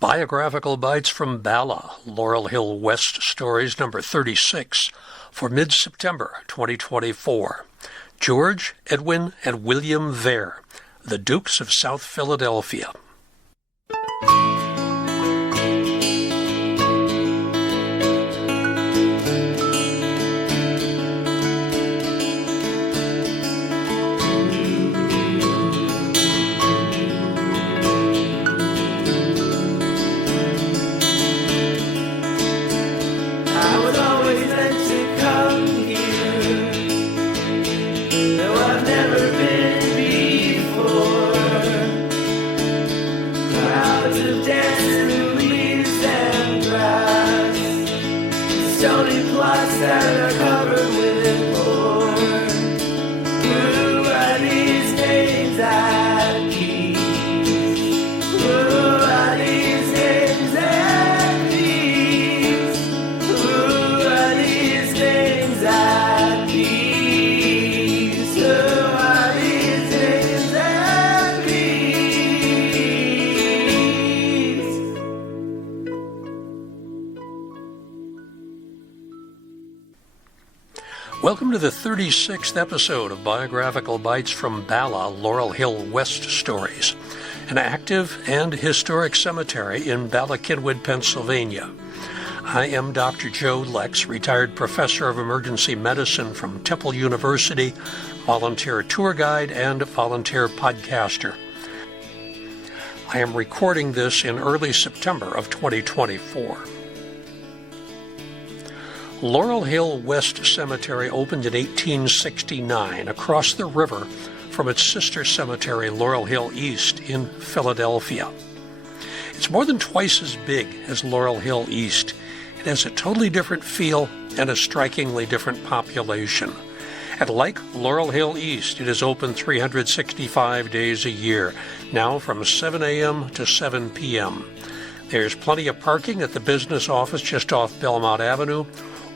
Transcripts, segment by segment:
Biographical Bytes from Bala, Laurel Hill West Stories number 36 for mid-September 2024. George, Edwin, and William Vare, the Dukes of South Philadelphia. That are covered with corn. Who are these names and keys? Who are these names and keys? Who are these names and keys? Who are these names and keys? Welcome to the 36th episode of Biographical Bytes from Bala, Laurel Hill West Stories, an active and historic cemetery in Bala, Pennsylvania. I am Dr. Joe Lex, retired professor of emergency medicine from Temple University, volunteer tour guide, and volunteer podcaster. I am recording this in early September of 2024. Laurel Hill West Cemetery opened in 1869 across the river from its sister cemetery, Laurel Hill East, in Philadelphia. It's more than twice as big as Laurel Hill East. It has a totally different feel and a strikingly different population. And like Laurel Hill East, it is open 365 days a year, now from 7 a.m. to 7 p.m. There's plenty of parking at the business office just off Belmont Avenue,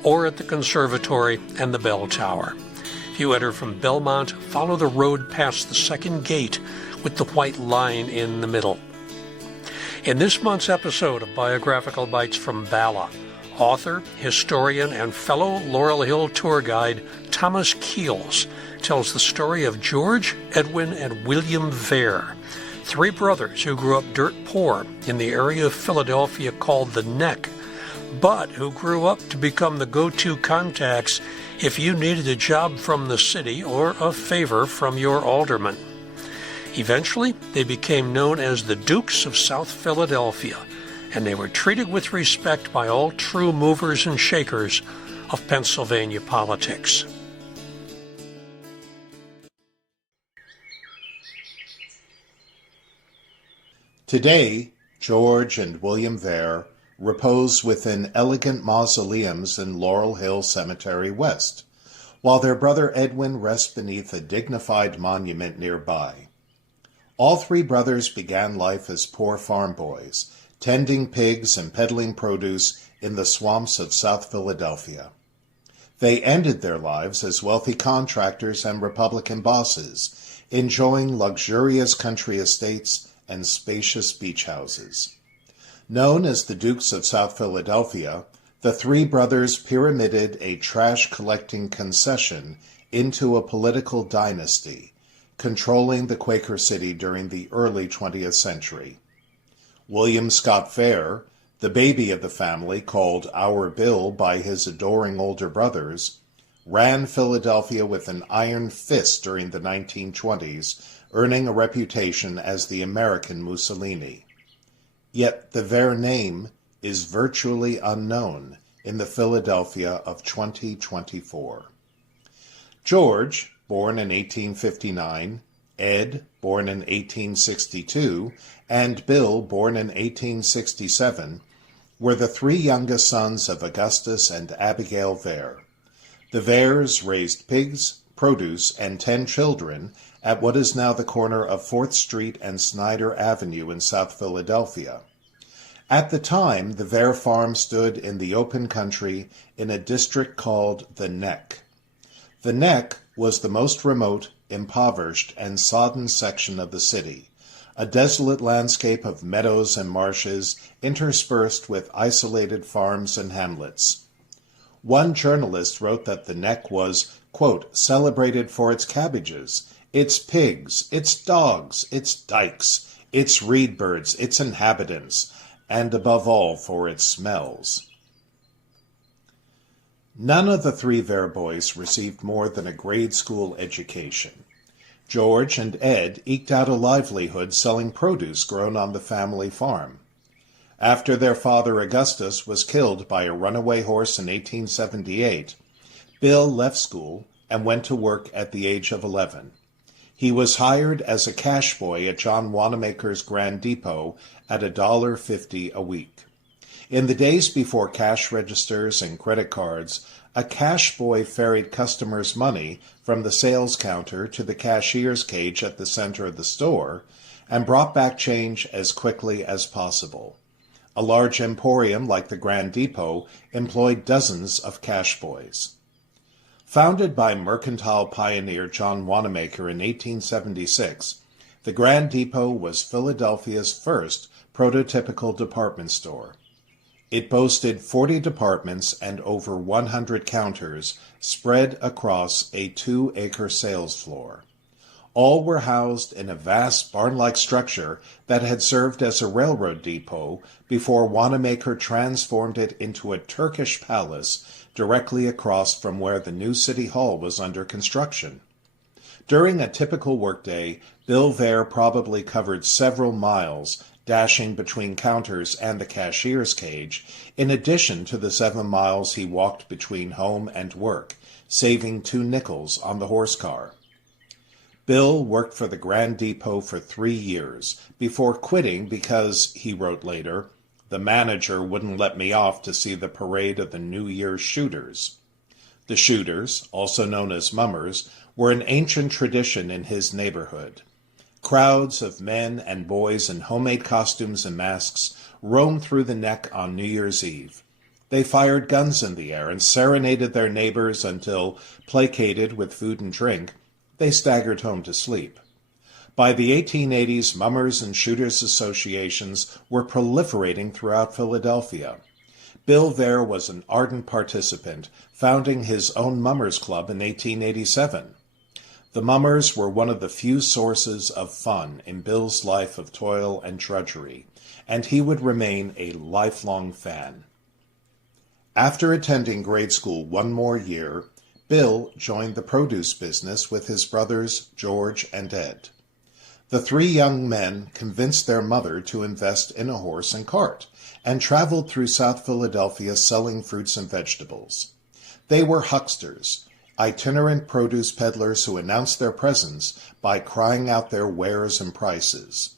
or at the conservatory and the bell tower. If you enter from Belmont, follow the road past the second gate with the white line in the middle. In this month's episode of Biographical Bytes from Bala, author, historian, and fellow Laurel Hill tour guide Thomas Keels tells the story of George, Edwin, and William Vare, three brothers who grew up dirt poor in the area of Philadelphia called the Neck, but who grew up to become the go-to contacts if you needed a job from the city or a favor from your alderman. Eventually, they became known as the Dukes of South Philadelphia, and they were treated with respect by all true movers and shakers of Pennsylvania politics. Today, George and William Vare repose within elegant mausoleums in Laurel Hill Cemetery West, while their brother Edwin rests beneath a dignified monument nearby. All three brothers began life as poor farm boys, tending pigs and peddling produce in the swamps of South Philadelphia. They ended their lives as wealthy contractors and Republican bosses, enjoying luxurious country estates and spacious beach houses. Known as the Dukes of South Philadelphia, the three brothers pyramided a trash-collecting concession into a political dynasty, controlling the Quaker City during the early 20th century. William Scott Vare, the baby of the family called Our Bill by his adoring older brothers, ran Philadelphia with an iron fist during the 1920s, earning a reputation as the American Mussolini. Yet the Vare name is virtually unknown in the Philadelphia of 2024. George, born in 1859, Ed, born in 1862, and Bill, born in 1867, were the three youngest sons of Augustus and Abigail Vare. The Vares raised pigs, produce, and 10 children at what is now the corner of 4th Street and Snyder Avenue in South Philadelphia. At the time, the Vare farm stood in the open country in a district called the Neck. The Neck was the most remote, impoverished, and sodden section of the city, a desolate landscape of meadows and marshes interspersed with isolated farms and hamlets. One journalist wrote that the neck was, quote, celebrated for its cabbages, its pigs, its dogs, its dykes, its reed birds, its inhabitants, and above all for its smells. None of the three Vare boys received more than a grade school education. George and Ed eked out a livelihood selling produce grown on the family farm. After their father Augustus was killed by a runaway horse in 1878, Bill left school and went to work at the age of 11. He was hired as a cash boy at John Wanamaker's Grand Depot at $1.50 a week. In the days before cash registers and credit cards, a cash boy ferried customers' money from the sales counter to the cashier's cage at the center of the store and brought back change as quickly as possible. A large emporium like the Grand Depot employed dozens of cash boys. Founded by mercantile pioneer John Wanamaker in 1876, the Grand Depot was Philadelphia's first prototypical department store. It boasted 40 departments and over 100 counters spread across a 2-acre sales floor. All were housed in a vast barn-like structure that had served as a railroad depot before Wanamaker transformed it into a Turkish palace directly across from where the new city hall was under construction. During a typical workday, Bill Vare probably covered several miles, dashing between counters and the cashier's cage, in addition to the 7 miles he walked between home and work, saving 2 nickels on the horse car. Bill worked for the Grand Depot for 3 years, before quitting because, he wrote later, the manager wouldn't let me off to see the parade of the New Year's shooters. The shooters, also known as mummers, were an ancient tradition in his neighborhood. Crowds of men and boys in homemade costumes and masks roamed through the neck on New Year's Eve. They fired guns in the air and serenaded their neighbors until, placated with food and drink, they staggered home to sleep. By the 1880s, mummers and shooters associations were proliferating throughout Philadelphia. Bill Vare was an ardent participant, founding his own Mummers Club in 1887. The mummers were one of the few sources of fun in Bill's life of toil and drudgery, and he would remain a lifelong fan. After attending grade school 1 more year, Bill joined the produce business with his brothers George and Ed. The 3 young men convinced their mother to invest in a horse and cart, and traveled through South Philadelphia selling fruits and vegetables. They were hucksters, itinerant produce peddlers who announced their presence by crying out their wares and prices.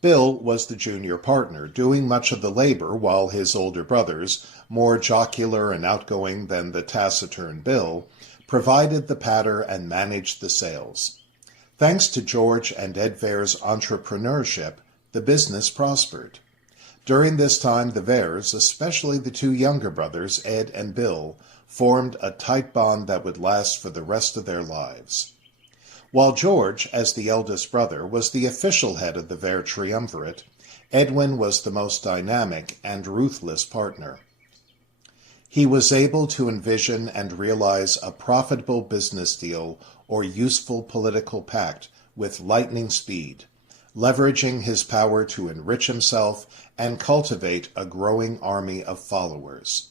Bill was the junior partner, doing much of the labor while his older brothers, more jocular and outgoing than the taciturn Bill, provided the patter and managed the sales. Thanks to George and Ed Vare's entrepreneurship, the business prospered. During this time, the Vares, especially the 2 younger brothers, Ed and Bill, formed a tight bond that would last for the rest of their lives. While George, as the eldest brother, was the official head of the Vare triumvirate, Edwin was the most dynamic and ruthless partner. He was able to envision and realize a profitable business deal or useful political pact with lightning speed, leveraging his power to enrich himself and cultivate a growing army of followers.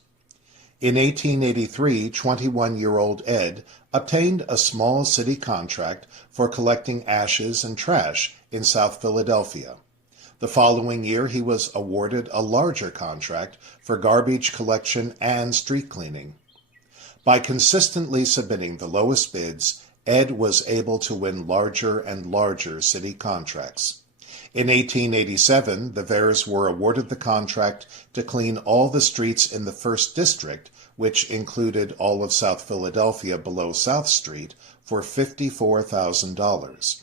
In 1883, 21-year-old Ed obtained a small city contract for collecting ashes and trash in South Philadelphia. The following year, he was awarded a larger contract for garbage collection and street cleaning. By consistently submitting the lowest bids, Ed was able to win larger and larger city contracts. In 1887, the Vares were awarded the contract to clean all the streets in the 1st District, which included all of South Philadelphia below South Street, for $54,000.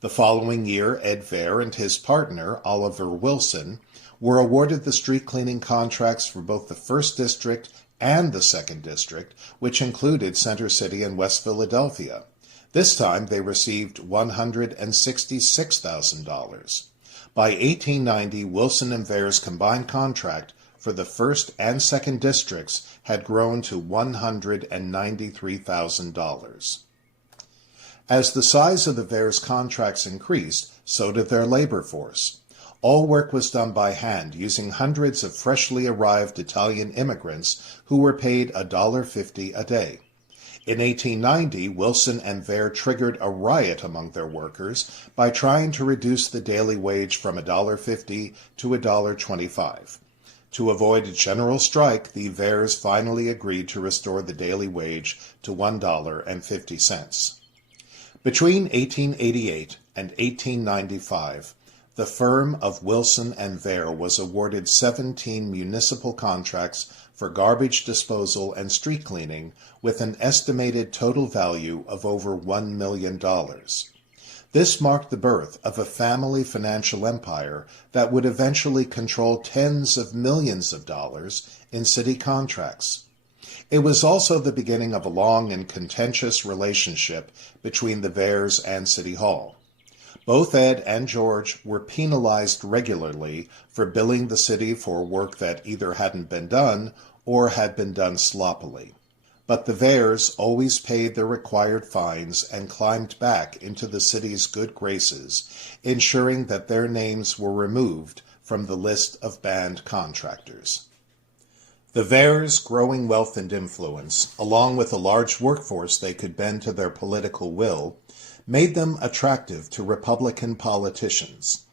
The following year, Ed Vare and his partner, Oliver Wilson, were awarded the street cleaning contracts for both the 1st District and the 2nd District, which included Center City and West Philadelphia. This time they received $166,000. By 1890, Wilson and Vare's combined contract for the 1st and 2nd districts had grown to $193,000. As the size of the Vare's contracts increased, so did their labor force. All work was done by hand, using hundreds of freshly arrived Italian immigrants who were paid $1.50 a day. In 1890, Wilson and Vare triggered a riot among their workers by trying to reduce the daily wage from $1.50 to $1.25. To avoid a general strike, the Vares finally agreed to restore the daily wage to $1.50. Between 1888 and 1895, the firm of Wilson and Vare was awarded 17 municipal contracts for garbage disposal and street cleaning with an estimated total value of over $1 million. This marked the birth of a family financial empire that would eventually control tens of millions of dollars in city contracts. It was also the beginning of a long and contentious relationship between the Vares and City Hall. Both Ed and George were penalized regularly for billing the city for work that either hadn't been done or had been done sloppily. But the Vares always paid their required fines and climbed back into the city's good graces, ensuring that their names were removed from the list of banned contractors. The Vares' growing wealth and influence, along with a large workforce they could bend to their political will, made them attractive to Republican politicians.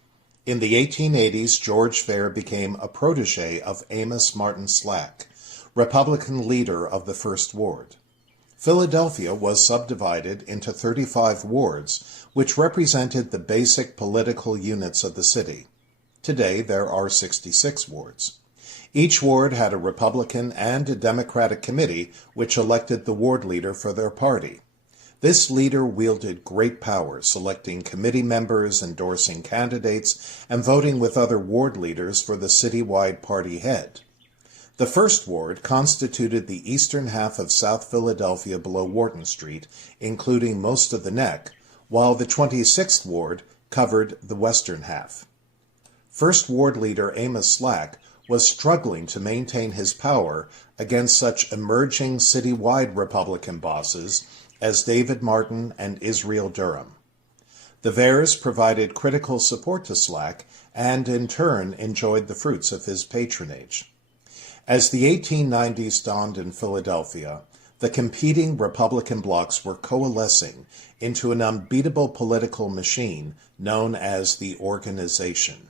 In the 1880s, George Vare became a protege of Amos Martin Slack, Republican leader of the First Ward. Philadelphia was subdivided into 35 wards, which represented the basic political units of the city. Today, there are 66 wards. Each ward had a Republican and a Democratic committee which elected the ward leader for their party. This leader wielded great power, selecting committee members, endorsing candidates, and voting with other ward leaders for the citywide party head. The First Ward constituted the eastern half of South Philadelphia below Wharton Street, including most of the Neck, while the 26th Ward covered the western half. First Ward leader Amos Slack was struggling to maintain his power against such emerging citywide Republican bosses as David Martin and Israel Durham. The Vares provided critical support to Slack and in turn enjoyed the fruits of his patronage. As the 1890s dawned in Philadelphia, the competing Republican blocs were coalescing into an unbeatable political machine known as the Organization.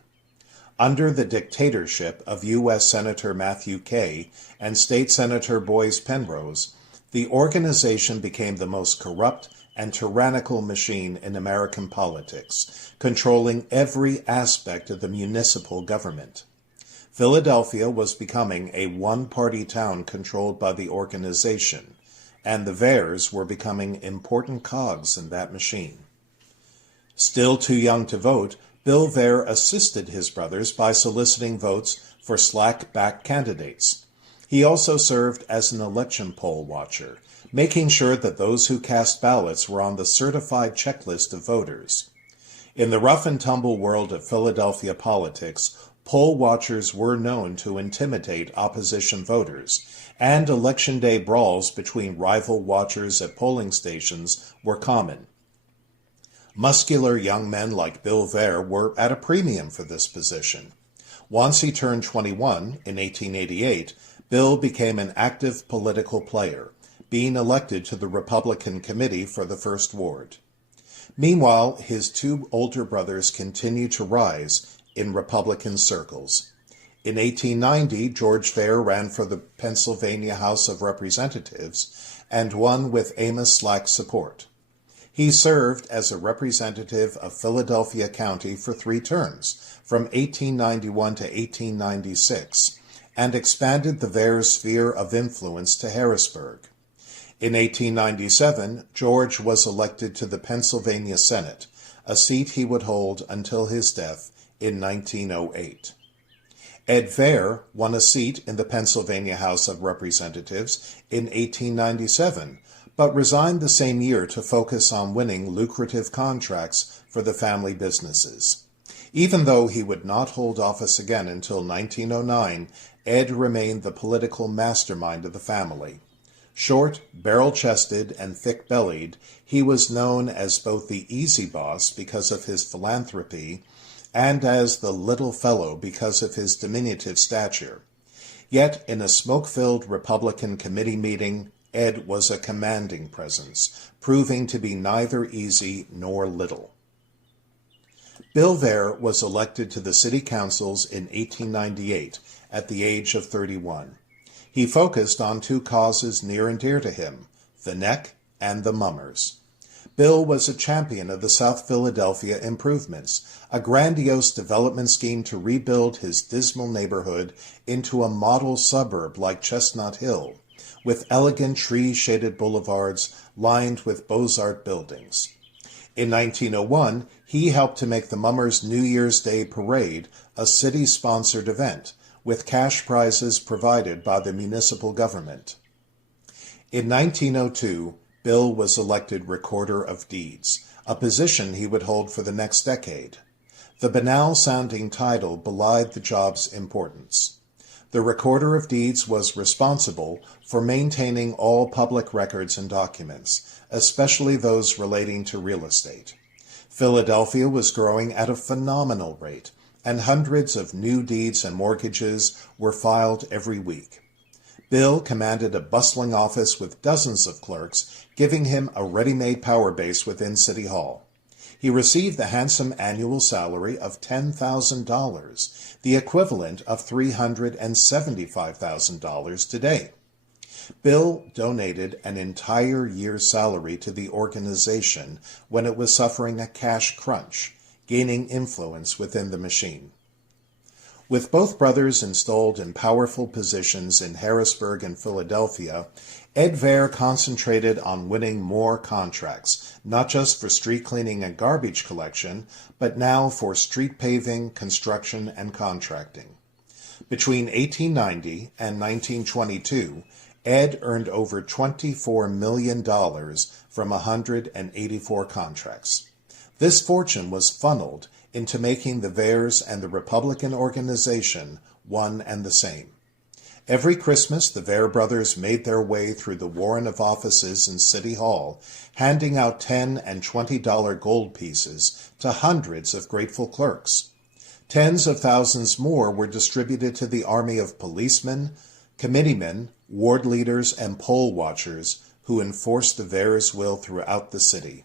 Under the dictatorship of U.S. Senator Matthew Kay and State Senator Boyce Penrose, the Organization became the most corrupt and tyrannical machine in American politics, controlling every aspect of the municipal government. Philadelphia was becoming a one-party town controlled by the Organization, and the Vares were becoming important cogs in that machine. Still too young to vote, Bill Vare assisted his brothers by soliciting votes for Slack-backed candidates. He also served as an election poll watcher, making sure that those who cast ballots were on the certified checklist of voters. In the rough-and-tumble world of Philadelphia politics, poll watchers were known to intimidate opposition voters, and election day brawls between rival watchers at polling stations were common. Muscular young men like Bill Vare were at a premium for this position. Once he turned 21 in 1888, Bill became an active political player, being elected to the Republican committee for the First Ward. Meanwhile, his two older brothers continued to rise in Republican circles. In 1890, George Vare ran for the Pennsylvania House of Representatives and won with Amos Slack's support. He served as a representative of Philadelphia County for 3 terms, from 1891 to 1896, and expanded the Vare's sphere of influence to Harrisburg. In 1897, George was elected to the Pennsylvania Senate, a seat he would hold until his death in 1908. Ed Vare won a seat in the Pennsylvania House of Representatives in 1897, but resigned the same year to focus on winning lucrative contracts for the family businesses. Even though he would not hold office again until 1909, Ed remained the political mastermind of the family. Short, barrel-chested, and thick-bellied, he was known as both the Easy Boss because of his philanthropy and as the Little Fellow because of his diminutive stature. Yet, in a smoke-filled Republican committee meeting, Ed was a commanding presence, proving to be neither easy nor little. Bill Vare was elected to the city councils in 1898 at the age of 31. He focused on two causes near and dear to him, the neck and the mummers. Bill was a champion of the South Philadelphia improvements, a grandiose development scheme to rebuild his dismal neighborhood into a model suburb like Chestnut Hill, with elegant tree-shaded boulevards lined with Beaux-Arts buildings. In 1901, he helped to make the Mummers' New Year's Day Parade a city-sponsored event, with cash prizes provided by the municipal government. In 1902, Bill was elected Recorder of Deeds, a position he would hold for the next decade. The banal-sounding title belied the job's importance. The Recorder of Deeds was responsible for maintaining all public records and documents, especially those relating to real estate. Philadelphia was growing at a phenomenal rate, and hundreds of new deeds and mortgages were filed every week. Bill commanded a bustling office with dozens of clerks, giving him a ready-made power base within City Hall. He received the handsome annual salary of $10,000, the equivalent of $375,000 today. Bill donated an entire year's salary to the organization when it was suffering a cash crunch, gaining influence within the machine. With both brothers installed in powerful positions in Harrisburg and Philadelphia, Ed Vare concentrated on winning more contracts, not just for street cleaning and garbage collection, but now for street paving, construction, and contracting. Between 1890 and 1922, Ed earned over $24 million from 184 contracts. This fortune was funneled into making the Vares and the Republican organization one and the same. Every Christmas, the Vare brothers made their way through the warren of offices in City Hall, handing out $10 and $20 gold pieces to hundreds of grateful clerks. Tens of thousands more were distributed to the army of policemen, committeemen, ward leaders, and poll watchers who enforced the Vare's will throughout the city.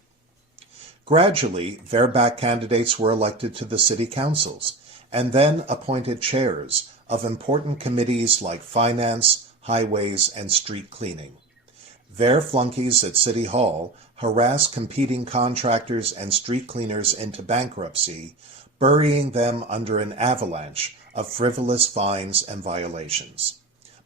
Gradually, Vare-backed candidates were elected to the city councils, and then appointed chairs of important committees like finance, highways, and street cleaning. Vare flunkies at City Hall harassed competing contractors and street cleaners into bankruptcy, burying them under an avalanche of frivolous fines and violations.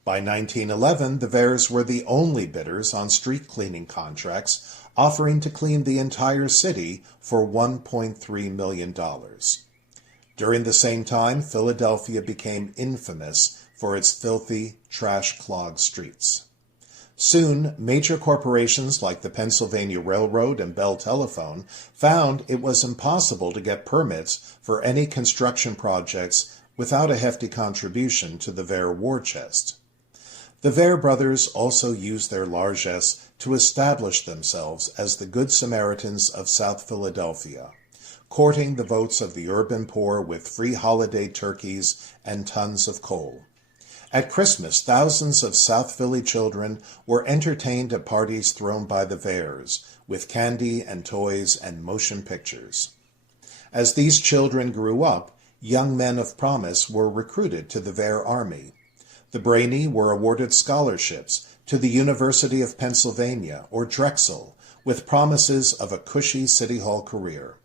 By 1911, the Vares were the only bidders on street cleaning contracts, offering to clean the entire city for $1.3 million. During the same time, Philadelphia became infamous for its filthy, trash-clogged streets. Soon, major corporations like the Pennsylvania Railroad and Bell Telephone found it was impossible to get permits for any construction projects without a hefty contribution to the Vare war chest. The Vare brothers also used their largesse to establish themselves as the Good Samaritans of South Philadelphia, courting the votes of the urban poor with free holiday turkeys and tons of coal. At Christmas, thousands of South Philly children were entertained at parties thrown by the Vares, with candy and toys and motion pictures. As these children grew up, young men of promise were recruited to the Vare Army. The brainy were awarded scholarships to the University of Pennsylvania or Drexel, with promises of a cushy City Hall career.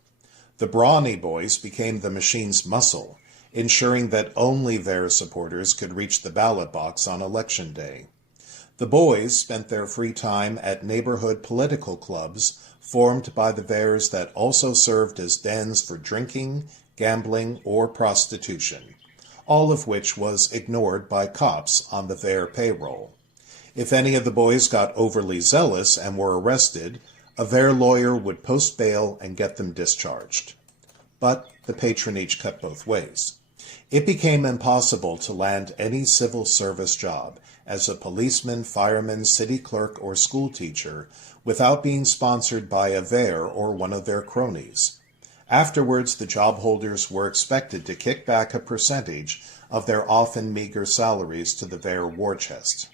The brawny boys became the machine's muscle, ensuring that only Vare supporters could reach the ballot box on Election Day. The boys spent their free time at neighborhood political clubs formed by the Vares that also served as dens for drinking, gambling, or prostitution, all of which was ignored by cops on the Vare payroll. If any of the boys got overly zealous and were arrested, a Vare lawyer would post bail and get them discharged. but the patronage cut both ways. It became impossible to land any civil service job as a policeman, fireman, city clerk, or school teacher without being sponsored by a Vare or one of their cronies. Afterwards, the job holders were expected to kick back a percentage of their often meager salaries to the Vare war chest.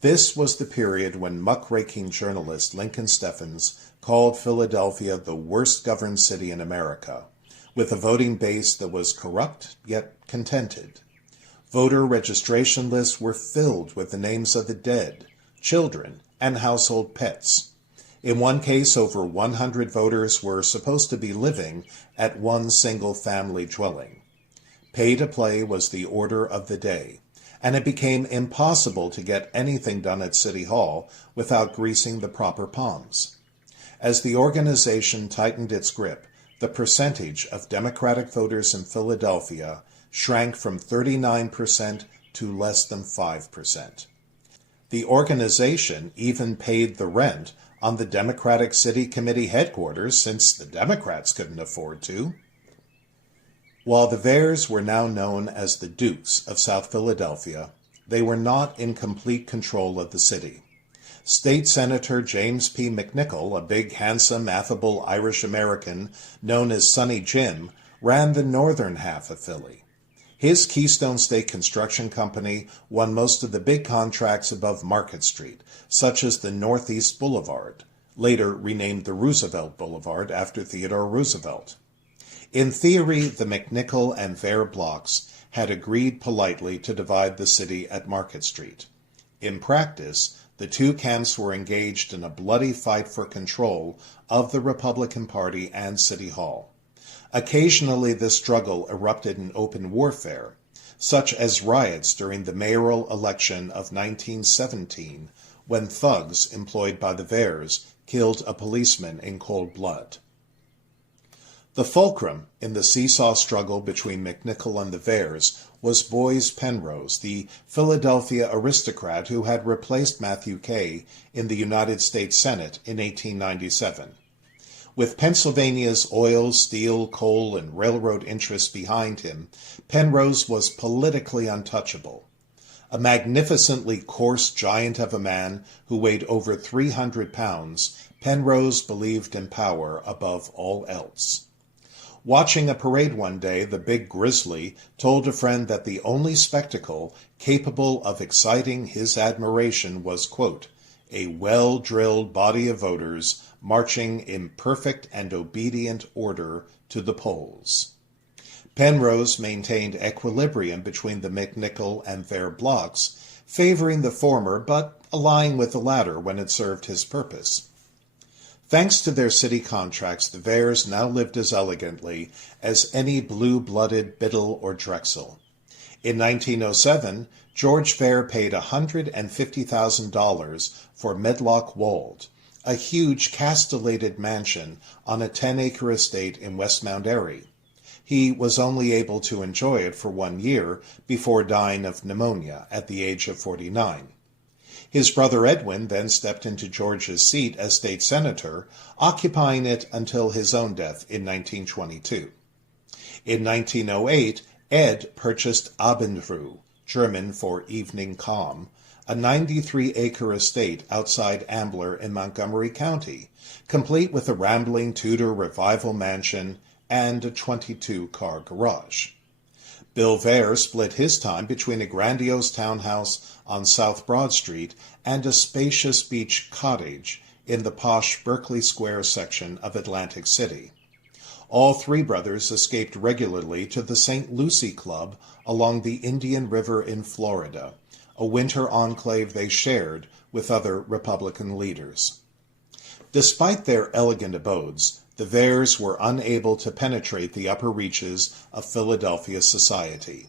This was the period when muckraking journalist Lincoln Steffens called Philadelphia the worst governed city in America, with a voting base that was corrupt yet contented. Voter registration lists were filled with the names of the dead, children, and household pets. In one case, over 100 voters were supposed to be living at one single-family dwelling. Pay-to-play was the order of the day, and it became impossible to get anything done at City Hall without greasing the proper palms. As the organization tightened its grip, the percentage of Democratic voters in Philadelphia shrank from 39% to less than 5%. The organization even paid the rent on the Democratic City Committee headquarters since the Democrats couldn't afford to. While the Vares were now known as the Dukes of South Philadelphia, they were not in complete control of the city. State Senator James P. McNichol, a big, handsome, affable Irish-American known as Sonny Jim, ran the northern half of Philly. His Keystone State Construction Company won most of the big contracts above Market Street, such as the Northeast Boulevard, later renamed the Roosevelt Boulevard after Theodore Roosevelt. In theory, the McNichol and Vare blocks had agreed politely to divide the city at Market Street. In practice, the two camps were engaged in a bloody fight for control of the Republican Party and City Hall. Occasionally, this struggle erupted in open warfare, such as riots during the mayoral election of 1917, when thugs employed by the Vares killed a policeman in cold blood. The fulcrum in the seesaw struggle between McNichol and the Vares was Boyce Penrose, the Philadelphia aristocrat who had replaced Matthew Quay in the United States Senate in 1897. With Pennsylvania's oil, steel, coal, and railroad interests behind him, Penrose was politically untouchable. A magnificently coarse giant of a man who weighed over 300 pounds, Penrose believed in power above all else. Watching a parade one day, the big grizzly told a friend that the only spectacle capable of exciting his admiration was, quote, a well-drilled body of voters marching in perfect and obedient order to the polls. Penrose maintained equilibrium between the McNichol and Vare blocks, favoring the former but allying with the latter when it served his purpose. Thanks to their city contracts, the Vares now lived as elegantly as any blue-blooded Biddle or Drexel. In 1907, George Vare paid $150,000 for Medlock Wold, a huge castellated mansion on a 10-acre estate in West Mount Airy. He was only able to enjoy it for 1 year before dying of pneumonia at the age of 49. His brother Edwin then stepped into George's seat as state senator, occupying it until his own death in 1922. In 1908, Ed purchased Abendruhe, German for evening calm, a 93-acre estate outside Ambler in Montgomery County, complete with a rambling Tudor revival mansion and a 22-car garage. Bill Vare split his time between a grandiose townhouse on South Broad Street and a spacious beach cottage in the posh Berkeley Square section of Atlantic City. All three brothers escaped regularly to the St. Lucie Club along the Indian River in Florida, a winter enclave they shared with other Republican leaders. Despite their elegant abodes, the Vares were unable to penetrate the upper reaches of Philadelphia society.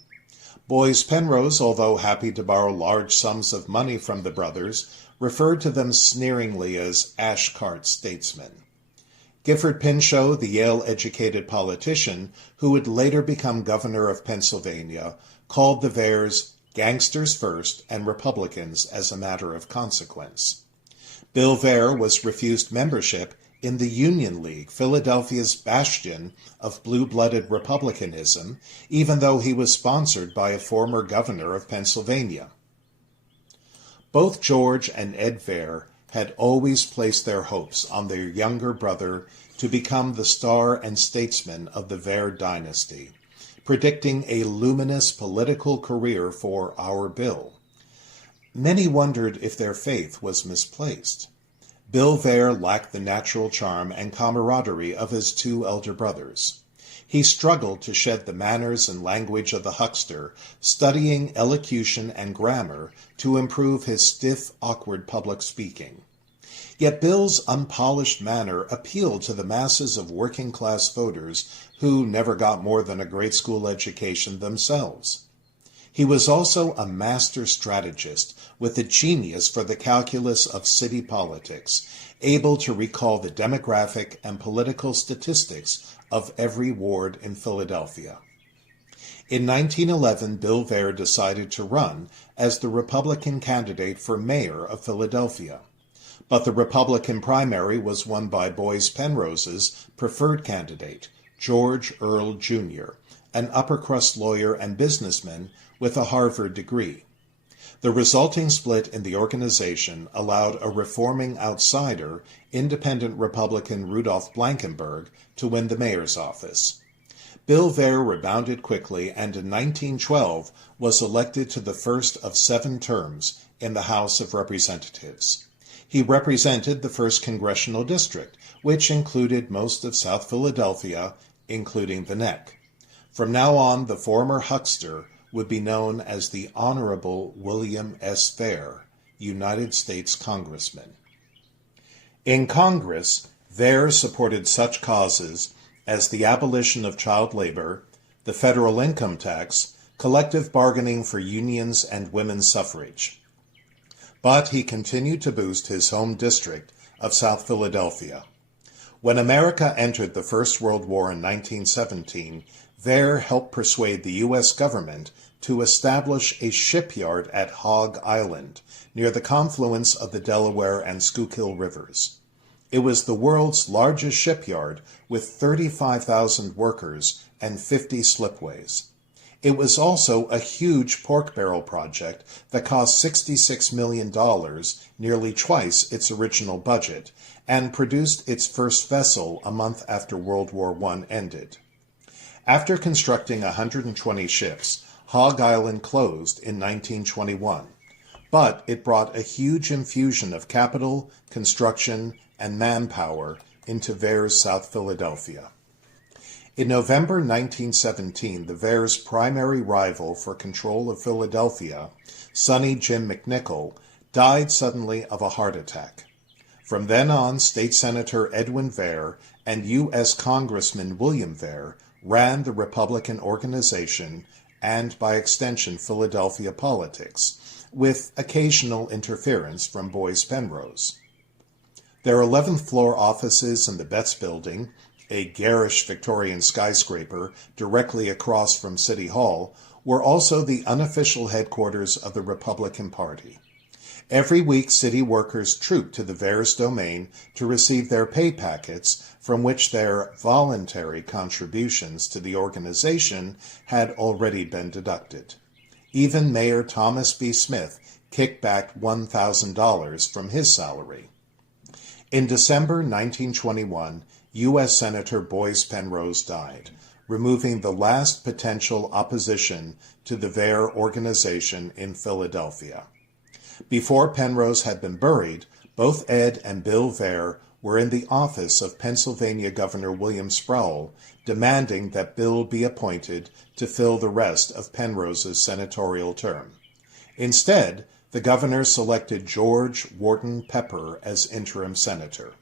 Boyce Penrose, although happy to borrow large sums of money from the brothers, referred to them sneeringly as ash-cart statesmen. Gifford Pinchot, the Yale-educated politician who would later become governor of Pennsylvania, called the Vares gangsters first and Republicans as a matter of consequence. Bill Vare was refused membership in the Union League, Philadelphia's bastion of blue-blooded republicanism, even though he was sponsored by a former governor of Pennsylvania. Both George and Ed Vare had always placed their hopes on their younger brother to become the star and statesman of the Vare dynasty, predicting a luminous political career for our Bill. Many wondered if their faith was misplaced. Bill Vare lacked the natural charm and camaraderie of his two elder brothers. He struggled to shed the manners and language of the huckster, studying elocution and grammar to improve his stiff, awkward public speaking. Yet Bill's unpolished manner appealed to the masses of working-class voters who never got more than a grade school education themselves. He was also a master strategist with a genius for the calculus of city politics, able to recall the demographic and political statistics of every ward in Philadelphia. In 1911, Bill Vare decided to run as the Republican candidate for mayor of Philadelphia. But the Republican primary was won by Boys Penrose's preferred candidate, George Earl Jr., an upper-crust lawyer and businessman with a Harvard degree. The resulting split in the organization allowed a reforming outsider, independent Republican Rudolph Blankenberg, to win the mayor's office. Bill Vare rebounded quickly and in 1912 was elected to the first of 7 terms in the House of Representatives. He represented the 1st Congressional District, which included most of South Philadelphia, including the Neck. From now on, the former huckster would be known as the Honorable William S. Vare, United States Congressman. In Congress, Vare supported such causes as the abolition of child labor, the federal income tax, collective bargaining for unions, and women's suffrage. But he continued to boost his home district of South Philadelphia. When America entered the First World War in 1917, Vare helped persuade the U.S. government to establish a shipyard at Hog Island, near the confluence of the Delaware and Schuylkill rivers. It was the world's largest shipyard with 35,000 workers and 50 slipways. It was also a huge pork barrel project that cost $66 million, nearly twice its original budget, and produced its first vessel a month after World War I ended. After constructing 120 ships, Hog Island closed in 1921, but it brought a huge infusion of capital, construction, and manpower into Vare's South Philadelphia. In November 1917, the Vare's primary rival for control of Philadelphia, Sonny Jim McNichol, died suddenly of a heart attack. From then on, State Senator Edwin Vare and U.S. Congressman William Vare ran the Republican organization and, by extension, Philadelphia politics, with occasional interference from Boys Penrose. Their 11th floor offices in the Betts Building, a garish Victorian skyscraper directly across from City Hall, were also the unofficial headquarters of the Republican Party. Every week, city workers trooped to the Vare's domain to receive their pay packets, from which their voluntary contributions to the organization had already been deducted. Even Mayor Thomas B. Smith kicked back $1,000 from his salary. In December 1921, U.S. Senator Boys Penrose died, removing the last potential opposition to the Vare organization in Philadelphia. Before Penrose had been buried, both Ed and Bill Vare were in the office of Pennsylvania Governor William Sproul, demanding that Bill be appointed to fill the rest of Penrose's senatorial term. Instead, the governor selected George Wharton Pepper as interim senator.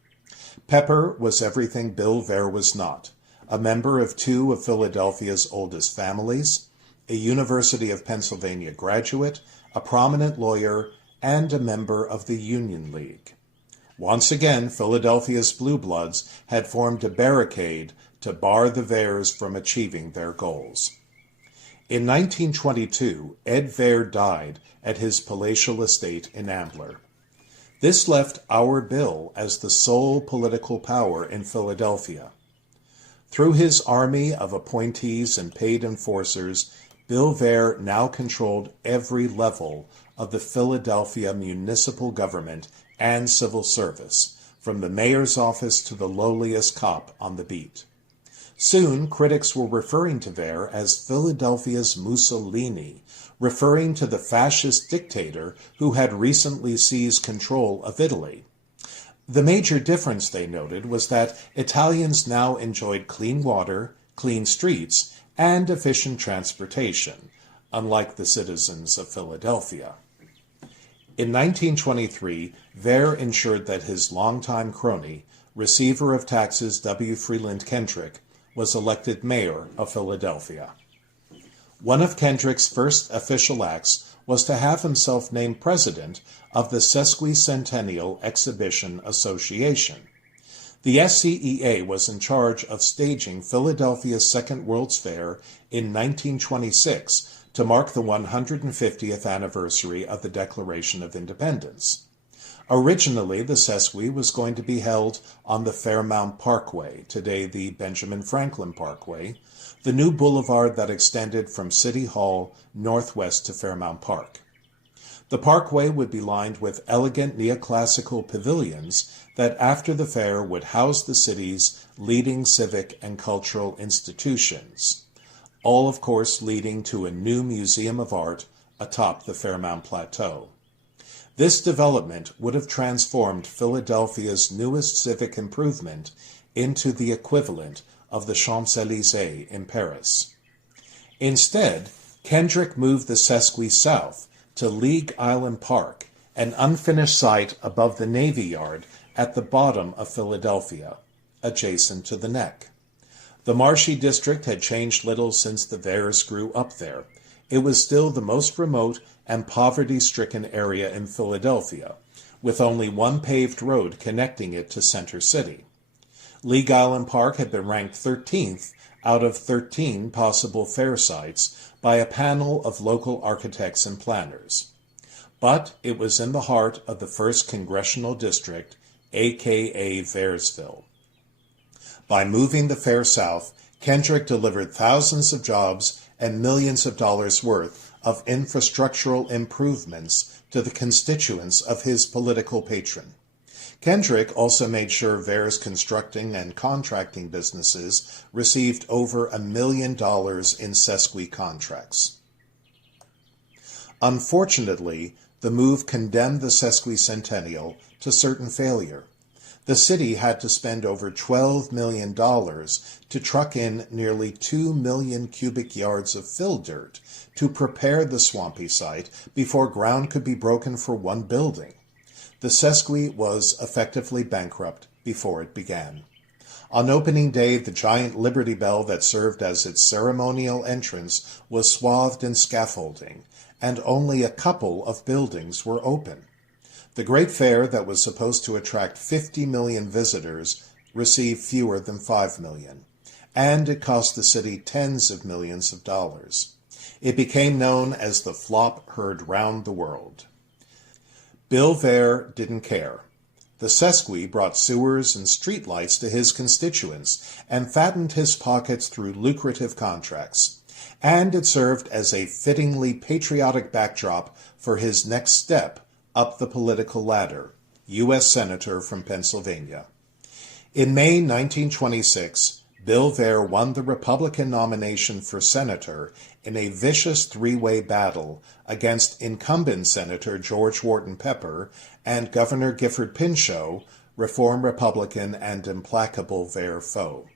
Pepper was everything Bill Vare was not, a member of 2 of Philadelphia's oldest families, a University of Pennsylvania graduate, a prominent lawyer, and a member of the Union League. Once again, Philadelphia's Blue Bloods had formed a barricade to bar the Vares from achieving their goals. In 1922, Ed Vare died at his palatial estate in Ambler. This left our Bill as the sole political power in Philadelphia. Through his army of appointees and paid enforcers, Bill Vare now controlled every level of the Philadelphia municipal government and civil service, from the mayor's office to the lowliest cop on the beat. Soon, critics were referring to Vare as Philadelphia's Mussolini, referring to the fascist dictator who had recently seized control of Italy. The major difference, they noted, was that Italians now enjoyed clean water, clean streets, and efficient transportation, unlike the citizens of Philadelphia. In 1923, Vare ensured that his longtime crony, receiver of taxes W. Freeland Kendrick, was elected mayor of Philadelphia. One of Kendrick's first official acts was to have himself named president of the Sesquicentennial Exhibition Association. The SCEA was in charge of staging Philadelphia's Second World's Fair in 1926 to mark the 150th anniversary of the Declaration of Independence. Originally, the Sesqui was going to be held on the Fairmount Parkway, today the Benjamin Franklin Parkway, the new boulevard that extended from City Hall northwest to Fairmount Park. The parkway would be lined with elegant neoclassical pavilions that after the fair would house the city's leading civic and cultural institutions, all of course leading to a new museum of art atop the Fairmount Plateau. This development would have transformed Philadelphia's newest civic improvement into the equivalent of the Champs-Élysées in Paris. Instead, Kendrick moved the Sesqui south to League Island Park, an unfinished site above the Navy Yard at the bottom of Philadelphia, adjacent to the Neck. The marshy district had changed little since the Vares grew up there. It was still the most remote and poverty-stricken area in Philadelphia, with only one paved road connecting it to Center City. League Island Park had been ranked 13th out of 13 possible fair sites by a panel of local architects and planners. But it was in the heart of the 1st Congressional District, a.k.a. Varesville. By moving the fair south, Kendrick delivered thousands of jobs and millions of dollars worth of infrastructural improvements to the constituents of his political patron. Kendrick also made sure Vare's constructing and contracting businesses received over $1 million in Sesqui contracts. Unfortunately, the move condemned the Sesquicentennial to certain failure. The city had to spend over $12 million to truck in nearly 2 million cubic yards of fill dirt to prepare the swampy site before ground could be broken for one building. The Sesqui was effectively bankrupt before it began. On opening day, the giant Liberty Bell that served as its ceremonial entrance was swathed in scaffolding, and only a couple of buildings were open. The Great Fair that was supposed to attract 50 million visitors received fewer than 5 million, and it cost the city tens of millions of dollars. It became known as the flop heard round the world. Bill Vare didn't care. The Sesqui brought sewers and streetlights to his constituents and fattened his pockets through lucrative contracts, and it served as a fittingly patriotic backdrop for his next step up the political ladder, U.S. Senator from Pennsylvania. In May 1926, Bill Vare won the Republican nomination for senator in a vicious three-way battle against incumbent Senator George Wharton Pepper and Governor Gifford Pinchot, Reform Republican and implacable Vare foe.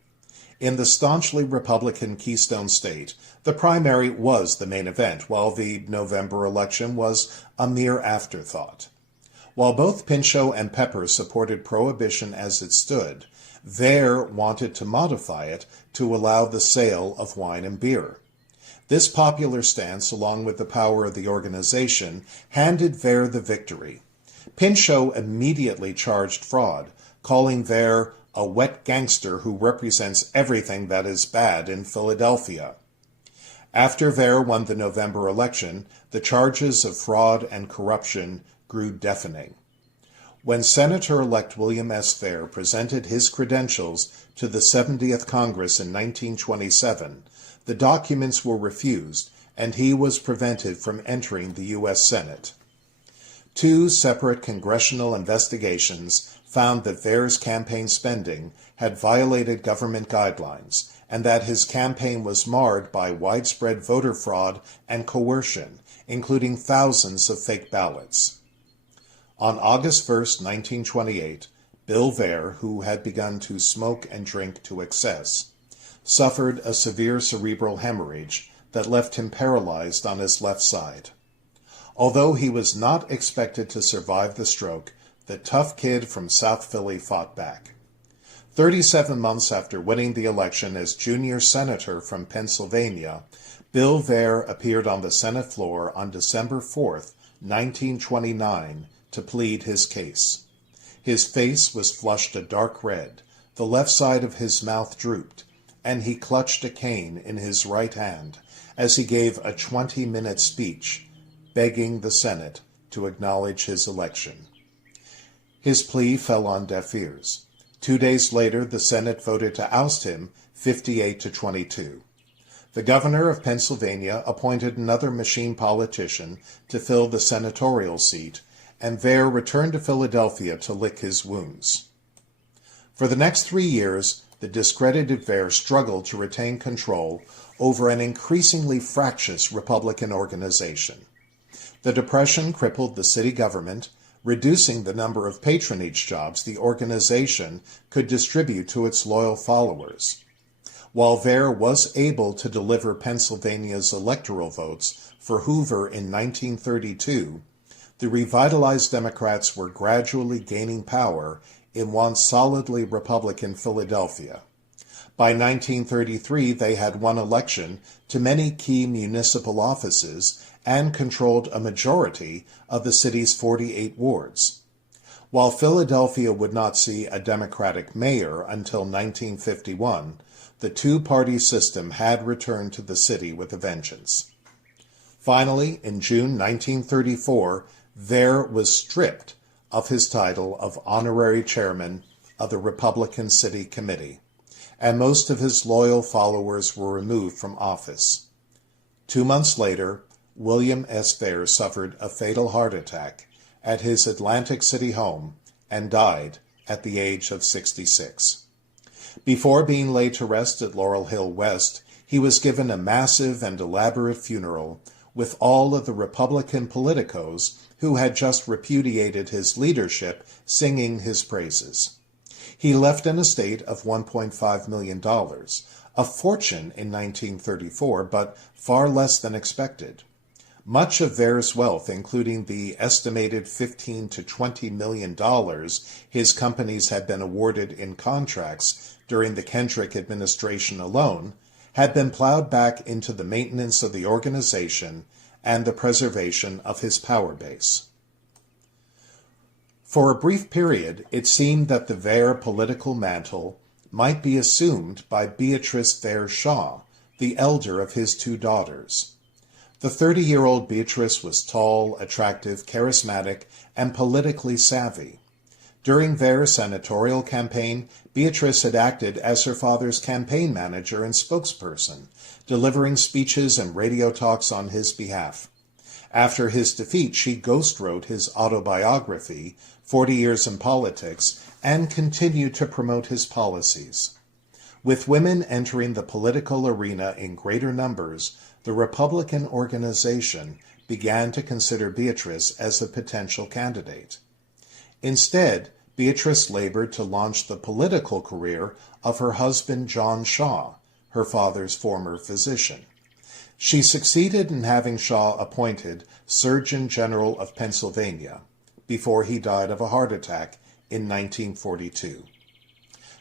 In the staunchly Republican Keystone State, the primary was the main event, while the November election was a mere afterthought. While both Pinchot and Pepper supported Prohibition as it stood, Vare wanted to modify it to allow the sale of wine and beer. This popular stance, along with the power of the organization, handed Vare the victory. Pinchot immediately charged fraud, calling Vare a wet gangster who represents everything that is bad in Philadelphia. After Vare won the November election, the charges of fraud and corruption grew deafening. When Senator-elect William S. Vare presented his credentials to the 70th Congress in 1927, the documents were refused, and he was prevented from entering the U.S. Senate. Two separate congressional investigations found that Vare's campaign spending had violated government guidelines, and that his campaign was marred by widespread voter fraud and coercion, including thousands of fake ballots. On August 1, 1928, Bill Vare, who had begun to smoke and drink to excess, suffered a severe cerebral hemorrhage that left him paralyzed on his left side. Although he was not expected to survive the stroke, the tough kid from South Philly fought back. 37 months after winning the election as junior senator from Pennsylvania, Bill Vare appeared on the Senate floor on December 4, 1929, to plead his case. His face was flushed a dark red, the left side of his mouth drooped, and he clutched a cane in his right hand as he gave a 20-minute speech begging the Senate to acknowledge his election. His plea fell on deaf ears. 2 days later, the Senate voted to oust him 58-22. The governor of Pennsylvania appointed another machine politician to fill the senatorial seat, and Vare returned to Philadelphia to lick his wounds. For the next 3 years, the discredited Vare struggled to retain control over an increasingly fractious Republican organization. The Depression crippled the city government, reducing the number of patronage jobs the organization could distribute to its loyal followers. While Vare was able to deliver Pennsylvania's electoral votes for Hoover in 1932, the revitalized Democrats were gradually gaining power in once solidly Republican Philadelphia. By 1933, they had won election to many key municipal offices and controlled a majority of the city's 48 wards. While Philadelphia would not see a Democratic mayor until 1951, the two-party system had returned to the city with a vengeance. Finally, in June 1934, Vare was stripped of his title of honorary chairman of the Republican City Committee, and most of his loyal followers were removed from office. 2 months later, William S. Vare suffered a fatal heart attack at his Atlantic City home and died at the age of 66. Before being laid to rest at Laurel Hill West, he was given a massive and elaborate funeral with all of the Republican politicos who had just repudiated his leadership singing his praises. He left an estate of $1.5 million, a fortune in 1934, but far less than expected. Much of Vare's wealth, including the estimated $15 to $20 million his companies had been awarded in contracts during the Kendrick administration alone, had been plowed back into the maintenance of the organization and the preservation of his power base. For a brief period, it seemed that the Vare political mantle might be assumed by Beatrice Vare Shaw, the elder of his two daughters. The 30-year-old Beatrice was tall, attractive, charismatic, and politically savvy. During Vare's senatorial campaign, Beatrice had acted as her father's campaign manager and spokesperson, delivering speeches and radio talks on his behalf. After his defeat, she ghost-wrote his autobiography, 40 Years in Politics, and continued to promote his policies. With women entering the political arena in greater numbers, the Republican organization began to consider Beatrice as a potential candidate. Instead, Beatrice labored to launch the political career of her husband John Shaw, her father's former physician. She succeeded in having Shaw appointed Surgeon General of Pennsylvania before he died of a heart attack in 1942.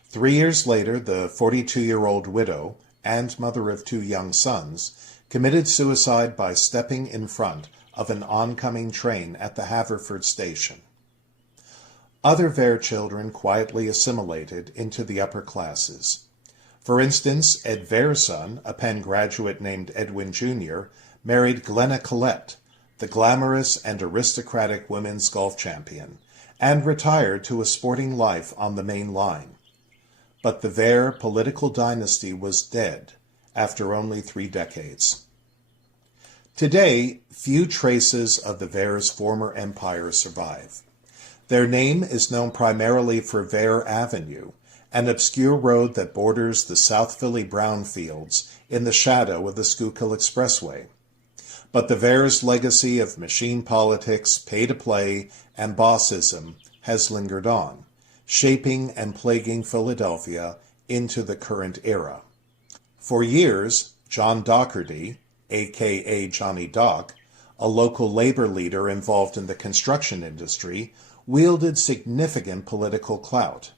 3 years later, the 42-year-old widow and mother of 2 young sons committed suicide by stepping in front of an oncoming train at the Haverford station. Other Vare children quietly assimilated into the upper classes. For instance, Ed Vare's son, a Penn graduate named Edwin Jr., married Glenna Collette, the glamorous and aristocratic women's golf champion, and retired to a sporting life on the main line. But the Vare political dynasty was dead after only 3 decades. Today, few traces of the Vare's former empire survive. Their name is known primarily for Vare Avenue, an obscure road that borders the South Philly brownfields in the shadow of the Schuylkill Expressway. But the Vare's legacy of machine politics, pay-to-play, and bossism has lingered on, shaping and plaguing Philadelphia into the current era. For years, John Dougherty, a.k.a. Johnny Doc, a local labor leader involved in the construction industry, wielded significant political clout.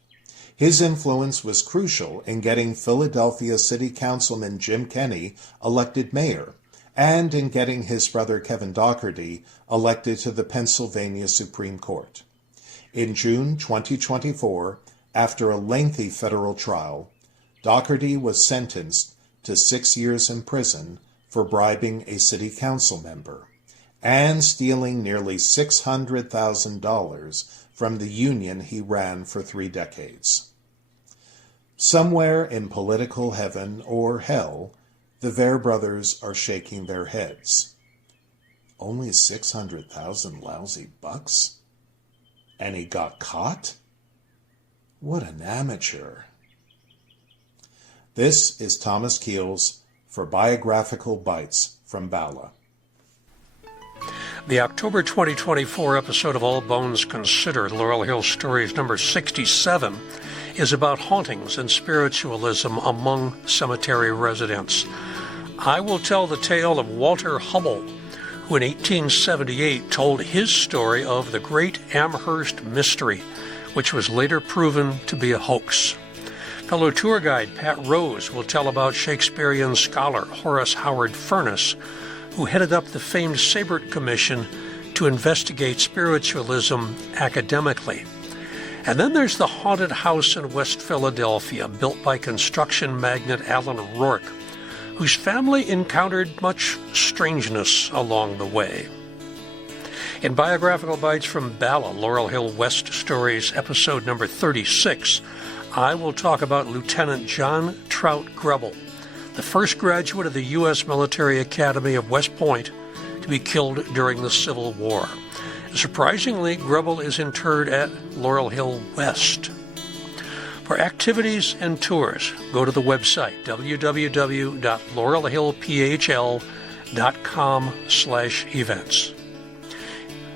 His influence was crucial in getting Philadelphia City Councilman Jim Kenney elected mayor, and in getting his brother Kevin Dougherty elected to the Pennsylvania Supreme Court. In June 2024, after a lengthy federal trial, Dougherty was sentenced to 6 years in prison for bribing a city council member and stealing nearly $600,000 from the union he ran for 3 decades. Somewhere in political heaven or hell, the Vare brothers are shaking their heads. Only 600,000 lousy bucks? And he got caught? What an amateur. This is Thomas Keels for Biographical Bytes from Bala. The October 2024 episode of All Bones Considered, Laurel Hill Stories number 67, is about hauntings and spiritualism among cemetery residents. I will tell the tale of Walter Hubble, who in 1878 told his story of the Great Amherst Mystery, which was later proven to be a hoax. Fellow tour guide Pat Rose will tell about Shakespearean scholar Horace Howard Furness, who headed up the famed Sabert Commission to investigate spiritualism academically. And then there's the haunted house in West Philadelphia, built by construction magnate Alan Rourke, whose family encountered much strangeness along the way. In Biographical Bytes from Bala, Laurel Hill West Stories, episode number 36, I will talk about Lieutenant John Trout Grebel, the first graduate of the U.S. Military Academy of West Point to be killed during the Civil War. Surprisingly, Grebel is interred at Laurel Hill West. For activities and tours, go to the website www.laurelhillphl.com/events.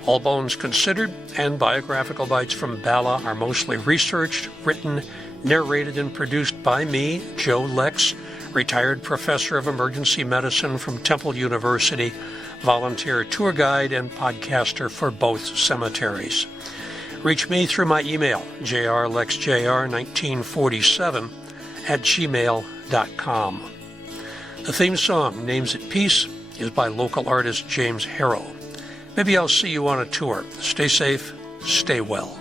All Bones Considered and Biographical Bytes from Bala are mostly researched, written, narrated, and produced by me, Joe Lex, retired professor of emergency medicine from Temple University, volunteer tour guide, and podcaster for both cemeteries. Reach me through my email, jrlexjr1947@gmail.com. The theme song, Names at Peace, is by local artist James Harrow. Maybe I'll see you on a tour. Stay safe, stay well.